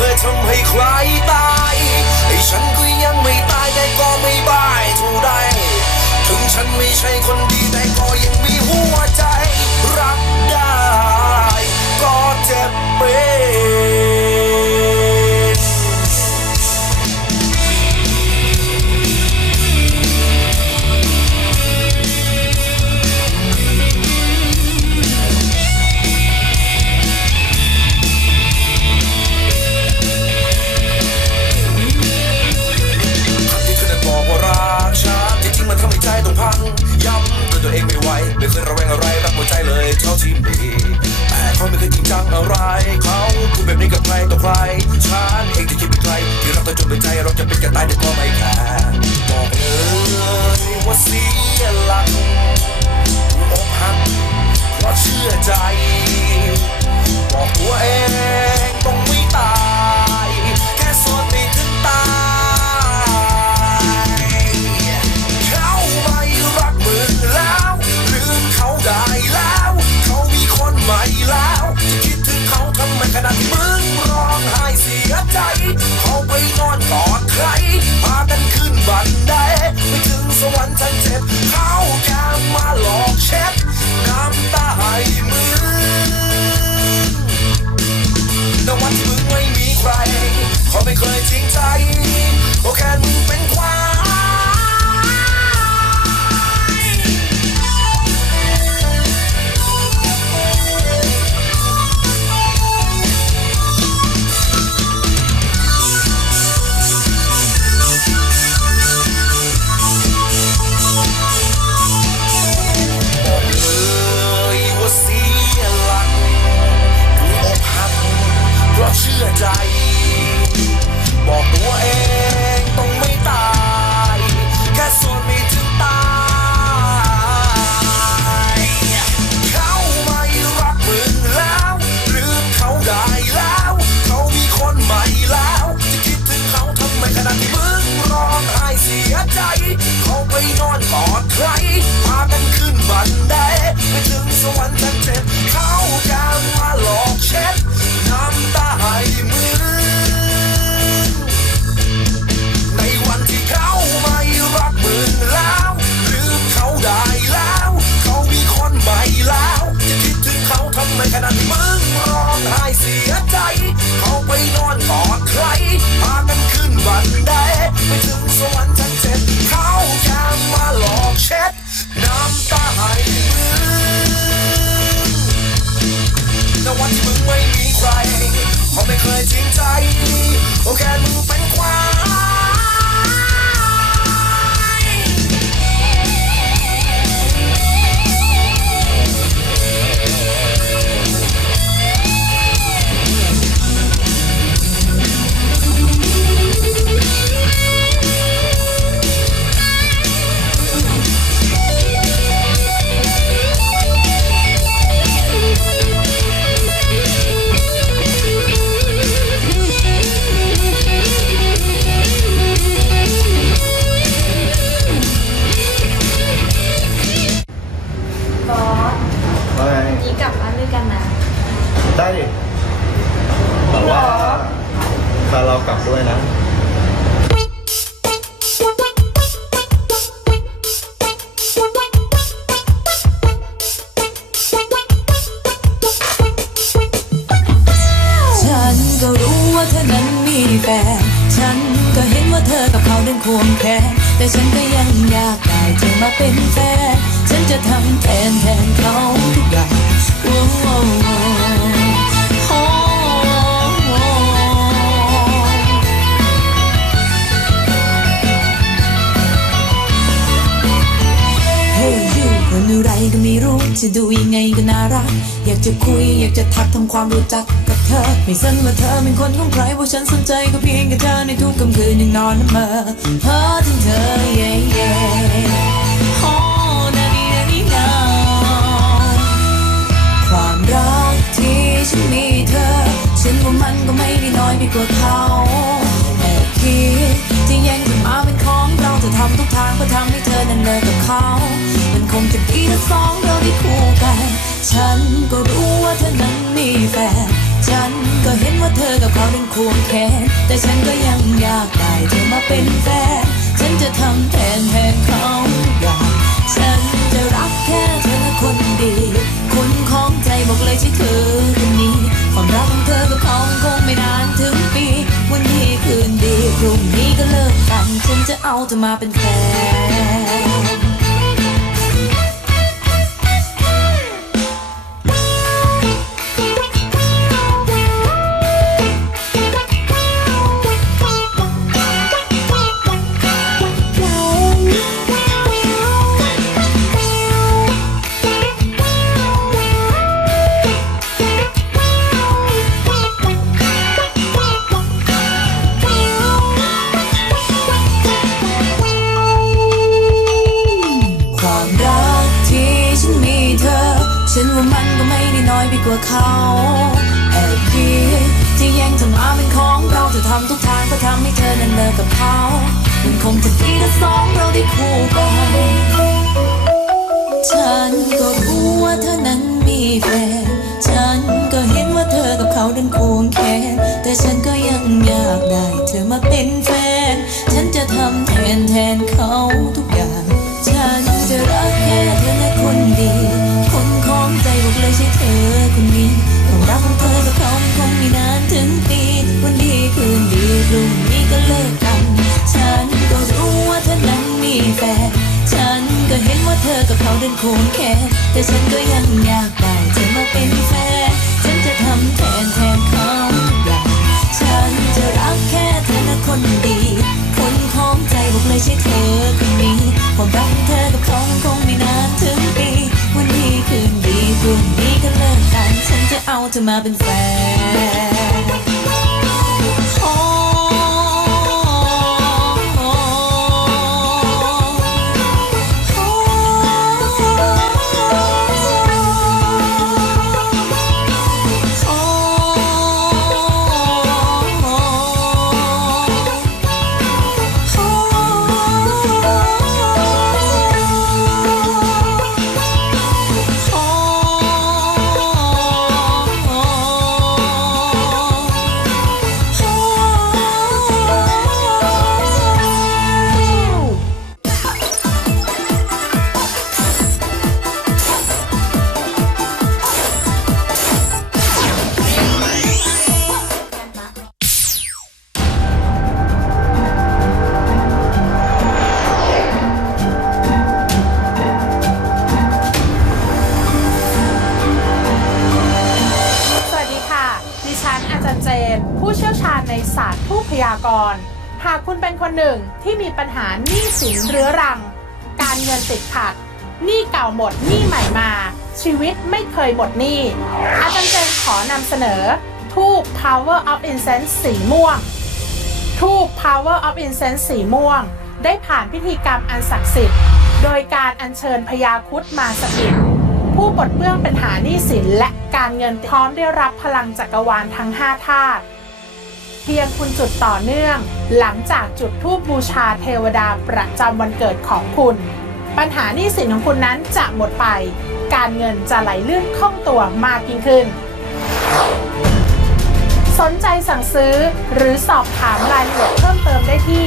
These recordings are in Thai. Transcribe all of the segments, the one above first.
เคยทำให้ใครตายไอ้ฉันก็ยังไม่ตายแต่ก็ไม่บายเท่าไรถึงฉันไม่ใช่คนดีแต่ พวกัน Lugar um. pai เธอนั้นมีแฟน ฉันก็เห็นว่าเธอกับเขาเดินควงแขน แต่ฉันก็ยังอยากได้เธอมาเป็นแฟน ฉันจะทำแทนแทนเขาทุกอย่าง อะไรก็ไม่รู้ จะดูยังไงก็น่ารัก อยากจะคุยอยากจะทักทำความรู้จักกับเธอ ไม่สนว่าเธอเป็นคนของใครว่าฉันสนใจก็เพียงกับเธอในทุกค่ำคืนยังนอนเมื่อเพ้อถึงเธอเย่เย่ความรักที่ฉันมีเธอ ฉันว่ามันก็ไม่ได้น้อยไปกว่าเขาแอบคิดที่ยังจะมาเป็นของเราจะทำทุกทางเพื่อทำให้เธอนั้นเลิกกับเขา คงจะดีทั้งสองเราได้คู่กัน ฉันก็รู้ว่าเธอนั้นมีแฟน ฉันก็เห็นว่าเธอกับเขาเป็นควงแขน แต่ฉันก็ยังอยากได้เธอมาเป็นแฟน ฉันจะทำแทนแทนเขาอย่างฉันจะรักแค่เธอคนเดียวคนของใจบอกเลยที่เธอคนนี้ ความรักของเธอกับเขาคงไม่นานถึงปี วันนี้คืนดีพรุ่งนี้ก็เลิกกัน ฉันจะเอาเธอมาเป็นแฟน กับเขามันคงจะดีถ้าสองเราได้คู่กัน ฉันก็รู้ว่าเธอนั้นมีแฟน ฉันก็เห็นว่าเธอกับเขาเดินควงแขน แต่ฉันก็ยังอยากได้ เธอมาเป็นแฟน ฉันจะทำแทนแทนเขาทุก เขาเดินคงแขนแต่ฉันก็ยังอยากได้เธอมาเป็นแฟนฉันจะทำแทนแทนเขาอย่างฉันจะรักแค่เธอและคนดี คนของใจบอกเลยใช่เธอคนนี้ความรักของเธอกับเขาคงไม่นานถึงปี วันนี้คืนดีพรุ่งนี้ก็เลิกกัน ฉันจะเอาเธอมาเป็นแฟน นี้สินเรื้อรัง การเงินติดขัดหนี้เก่าหมดหนี้ใหม่มา ชีวิตไม่เคยหมดหนี้ อาจารย์เจนขอนำเสนอ ทูบ Power of Incense สีม่วง ทูบ Power of Incense สีม่วง ได้ผ่านพิธีกรรมอันศักดิ์สิทธิ์ โดยการอัญเชิญพญาคุดมาสถิตผู้ปลดเปลื้องปัญหาหนี้สินและการเงินพร้อมได้รับพลังจักรวาลทั้ง 5 ธาตุ พียงคุณจุดต่อเนื่อง หลังจากจุดธูปบูชาเทวดาประจำวันเกิดของคุณ ปัญหาหนี้สินของคุณนั้นจะหมดไป การเงินจะไหลลื่นคล่องตัวมากยิ่งขึ้น สนใจสั่งซื้อหรือสอบถามรายละเอียดเพิ่มเติมได้ที่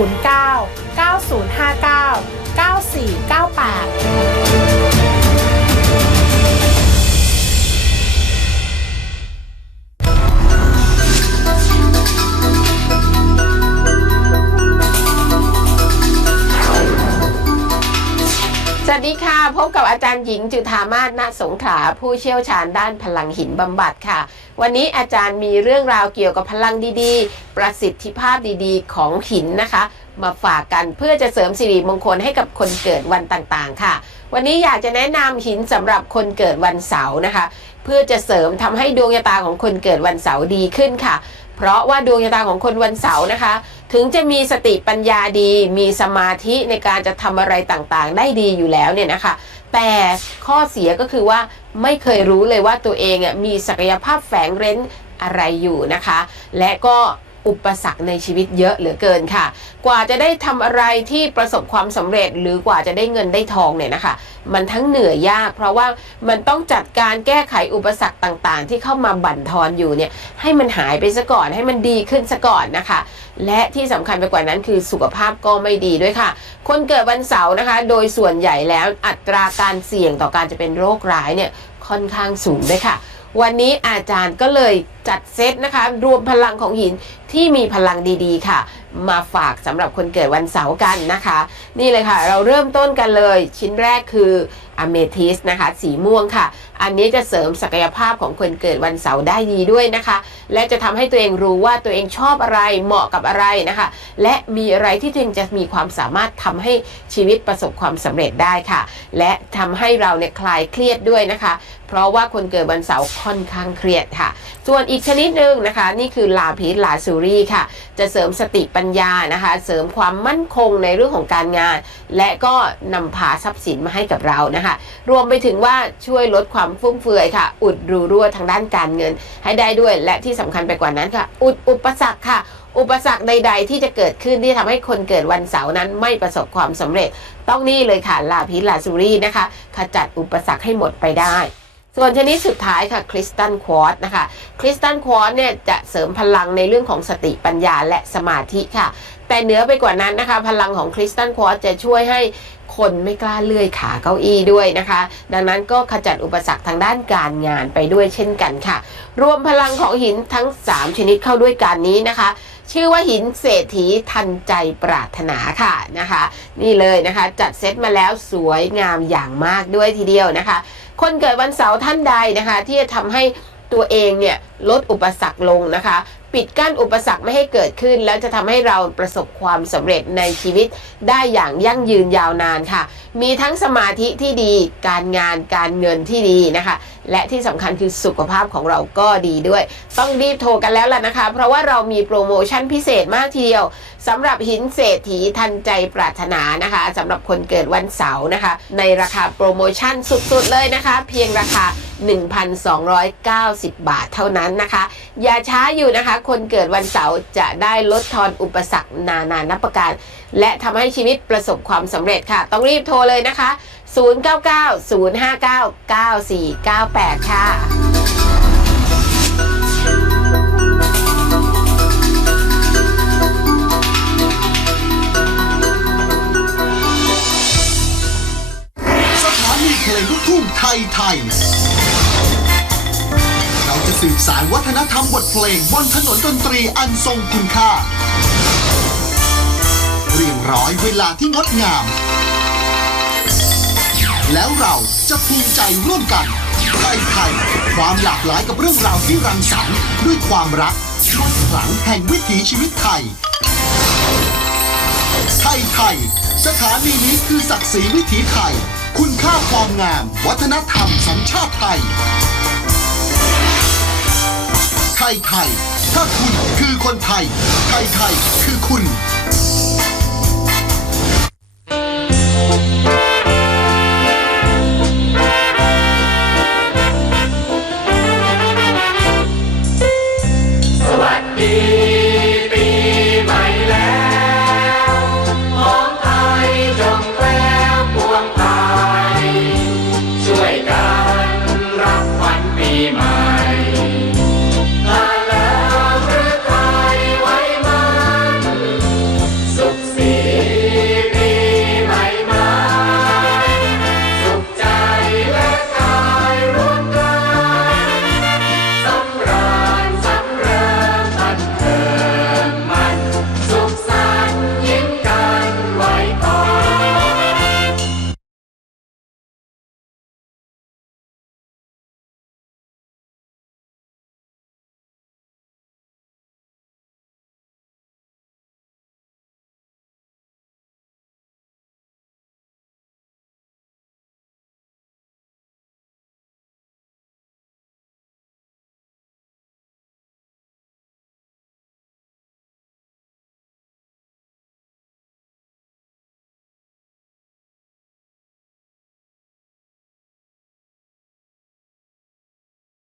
09 9059 9498 สวัสดีค่ะ พบกับอาจารย์หญิงจุธามาศณสงขลาผู้เชี่ยวชาญด้านพลังหินบำบัดค่ะ วันนี้อาจารย์มีเรื่องราวเกี่ยวกับพลังดีๆ ประสิทธิภาพดีๆ ของหินนะคะ มาฝากกันเพื่อจะเสริมสิริมงคลให้กับคนเกิดวันต่างๆ ค่ะ วันนี้อยากจะแนะนำหินสำหรับคนเกิดวันเสาร์นะคะ เพื่อจะเสริมทำให้ดวงชะตาของคนเกิดวันเสาร์ดีขึ้นค่ะ เพราะว่าดวงชะตาของคนวันเสาร์นะคะ ถึงจะมีสติปัญญาดี มีสมาธิในการจะทำอะไรต่างๆ ได้ดีอยู่แล้วเนี่ยนะคะ แต่ข้อเสียก็คือว่าไม่เคยรู้เลยว่าตัวเองมีศักยภาพแฝงเร้นอะไรอยู่นะคะ และก็ อุปสรรคในชีวิตเยอะเหลือเกินค่ะ กว่าจะได้ทำอะไรที่ประสบความสำเร็จ หรือกว่าจะได้เงินได้ทองเนี่ยนะคะ มันทั้งเหนื่อยยาก เพราะว่ามันต้องจัดการแก้ไขอุปสรรคต่างๆ ที่เข้ามาบั่นทอนอยู่เนี่ยให้มันหายไปซะก่อนให้มันดีขึ้นซะก่อนนะคะ และที่สำคัญไปกว่านั้นคือสุขภาพก็ไม่ดีด้วยค่ะ คนเกิดวันเสาร์นะคะ โดยส่วนใหญ่แล้วอัตราการเสี่ยงต่อการจะเป็นโรคร้ายเนี่ยค่อนข้างสูงด้วยค่ะ วันนี้อาจารย์ก็เลยจัดเซตนะคะ รวมพลังของหินที่มีพลังดีๆ ค่ะ มาฝากสำหรับคนเกิดวันเสาร์กันนะคะ นี่เลยค่ะ เราเริ่มต้นกันเลย ชิ้นแรกคืออเมทิสนะคะ สีม่วงค่ะอันนี้จะเสริมศักยภาพของคนเกิดวันเสาร์ได้ดีด้วยนะคะ และจะทำให้ตัวเองรู้ว่าตัวเองชอบอะไรเหมาะกับอะไรนะคะ และมีอะไรที่ตัวเองจะมีความสามารถทำให้ชีวิตประสบความสำเร็จได้ค่ะ และทำให้เราเนี่ยคลายเครียดด้วยนะคะ เพราะว่าคนเกิดวันเสาร์ค่อนข้างเครียดค่ะ ส่วนอีกชนิดหนึ่งนะคะ นี่คือลาพิษลาซูรีค่ะ จะเสริมสติปัญญานะคะ เสริมความมั่นคงในเรื่องของการงาน และก็นำพาทรัพย์สินมาให้กับเรานะคะ รวมไปถึงว่าช่วยลดความฟุ่มเฟือยค่ะ อุดรูรั่วทางด้านการเงิน ให้ได้ด้วย และที่สำคัญไปกว่านั้นค่ะ อุดอุปสรรคค่ะ อุปสรรคใด ๆ ที่จะเกิดขึ้นที่ทำให้คนเกิดวันเสาร์นั้นไม่ประสบความสำเร็จ ต้องนี่เลยค่ะลาพิลาซูรีนะคะ ขจัดอุปสรรคให้หมดไปได้ส่วนชนิดสุดท้ายค่ะคริสตัลควอตนะคะคริสตัลควอตเนี่ยจะเสริมพลังในเรื่องของสติปัญญาและสมาธิค่ะ แต่เหนือไปกว่านั้นนะคะ พลังของคริสตัลควอตจะช่วยให้ คนไม่กล้าเลื่อยขาเก้าอี้ด้วยนะคะ ดังนั้นก็ขจัดอุปสรรคทางด้านการงานไปด้วยเช่นกันค่ะ รวมพลังของหินทั้ง 3 ชนิดเข้าด้วยกันนี้นะคะชื่อว่าหินเศรษฐีทันใจปรารถนาค่ะนะคะ นี่เลยนะคะ จัดเซตมาแล้วสวยงามอย่างมากด้วยทีเดียวนะคะ คนเกิดวันเสาร์ท่านใดนะคะ ที่จะทำให้ ตัวเองเนี่ยลดอุปสรรคลงนะคะ ปิดกั้นอุปสรรคไม่ให้เกิดขึ้น แล้วจะทำให้เราประสบความสำเร็จในชีวิตได้อย่างยั่งยืนยาวนานค่ะ มีทั้งสมาธิที่ดี การงานการเงินที่ดีนะคะ และที่สำคัญคือสุขภาพของเราก็ดีด้วย ต้องรีบโทรกันแล้วล่ะนะคะ เพราะว่าเรามีโปรโมชั่นพิเศษมากทีเดียวสำหรับหินเศรษฐีทันใจปรารถนานะคะสำหรับคนเกิดวันเสาร์นะคะ ในราคาโปรโมชั่นสุดๆเลยนะคะ เพียงราคา 1,290 บาทเท่านั้นนะคะ อย่าช้าอยู่นะคะ คนเกิดวันเสาร์จะได้ลดทอนอุปสรรคนานานับประการ และทำให้ชีวิตประสบความสำเร็จค่ะ ต้องรีบโทรเลยนะคะ 099-059-9498 ค่ะสถานีเพลงลูกทุ่งไทยไทย ราจะสืบสารวัฒนธรรมบทเพลงบนถนนดนตรีอันทรงคุณค่า เรียงร้อยเวลาที่งดงาม แล้วเราจะภูมิใจร่วมกันไทยไทยความหลากหลายกับเรื่องราวที่รังสรรค์ด้วยความรักมนต์ขลังแห่งวิถีชีวิตไทย ไทยไทย สถานีนี้คือศักดิ์ศรีวิถีไทย คุณค่าความงาม วัฒนธรรมสัญชาติไทย ยไทย ถ้าคุณคือคนไทย ไทยไทยคือคุณ สวัสดีปีใหม่แล้วของไทยจงแคล้ปวงตาย ช่วยกันรับวันปีใหม่